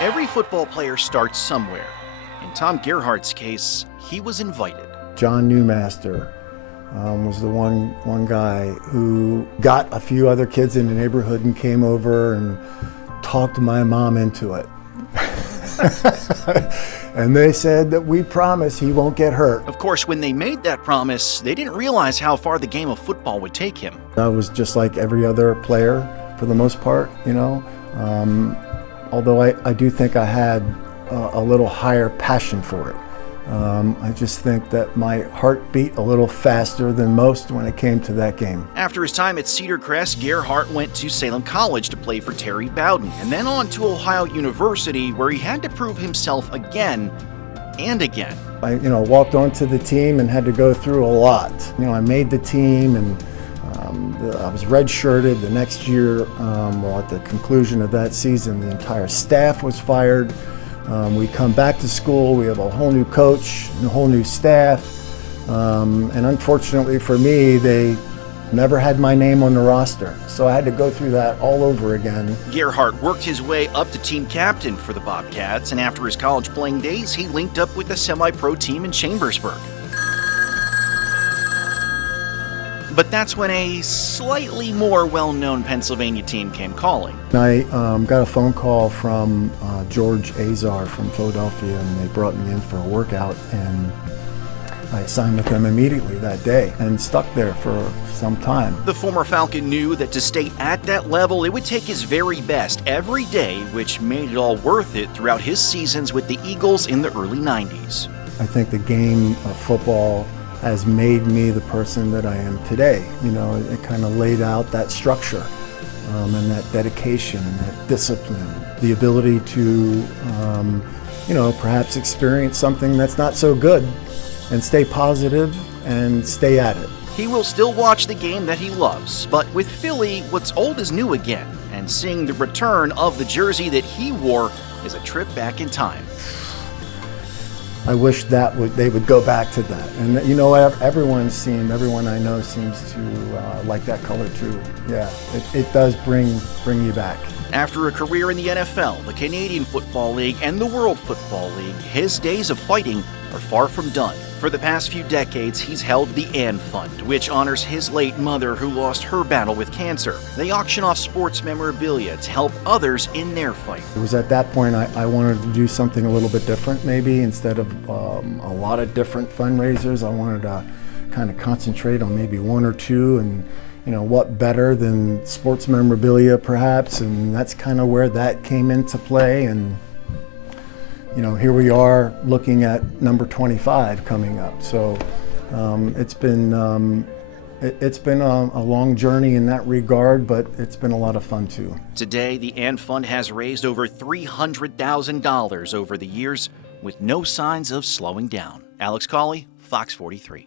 Every football player starts somewhere. In Tom Gerhart's case, he was invited. John Newmaster was the one guy who got a few other kids in the neighborhood and came over and talked my mom into it. And they said that we promise he won't get hurt. Of course, when they made that promise, they didn't realize how far the game of football would take him. I was just like every other player for the most part, you know. Although I do think I had a little higher passion for it. I just think that my heart beat a little faster than most when it came to that game. After his time at Cedar Crest, Gerhart went to Salem College to play for Terry Bowden, and then on to Ohio University, where he had to prove himself again and again. I walked onto the team and had to go through a lot. I made the team, and I was redshirted the next year. At the conclusion of that season, the entire staff was fired. We come back to school, we have a whole new coach, a whole new staff, and unfortunately for me, they never had my name on the roster. So I had to go through that all over again. Gerhart worked his way up to team captain for the Bobcats, and after his college playing days, he linked up with a semi-pro team in Chambersburg. But that's when a slightly more well-known Pennsylvania team came calling. I got a phone call from George Azar from Philadelphia, and they brought me in for a workout, and I signed with them immediately that day and stuck there for some time. The former Falcon knew that to stay at that level, it would take his very best every day, which made it all worth it throughout his seasons with the Eagles in the early 90s. I think the game of football has made me the person that I am today. It kind of laid out that structure and that dedication, that discipline, the ability to, perhaps experience something that's not so good and stay positive and stay at it. He will still watch the game that he loves, but with Philly, what's old is new again, and seeing the return of the jersey that he wore is a trip back in time. I wish they would go back to that. And everyone I know seems to like that color too. Yeah, it does bring you back. After a career in the NFL, the Canadian Football League, and the World Football League, his days of fighting are far from done. For the past few decades, he's held the Ann Fund, which honors his late mother who lost her battle with cancer. They auction off sports memorabilia to help others in their fight. It was at that point I wanted to do something a little bit different, maybe. Instead of a lot of different fundraisers, I wanted to kind of concentrate on maybe one or two, and what better than sports memorabilia perhaps, and that's kind of where that came into play. And here we are looking at number 25 coming up. So it's been a long journey in that regard, but it's been a lot of fun too. Today, the Ann Fund has raised over $300,000 over the years with no signs of slowing down. Alex Cawley, Fox 43.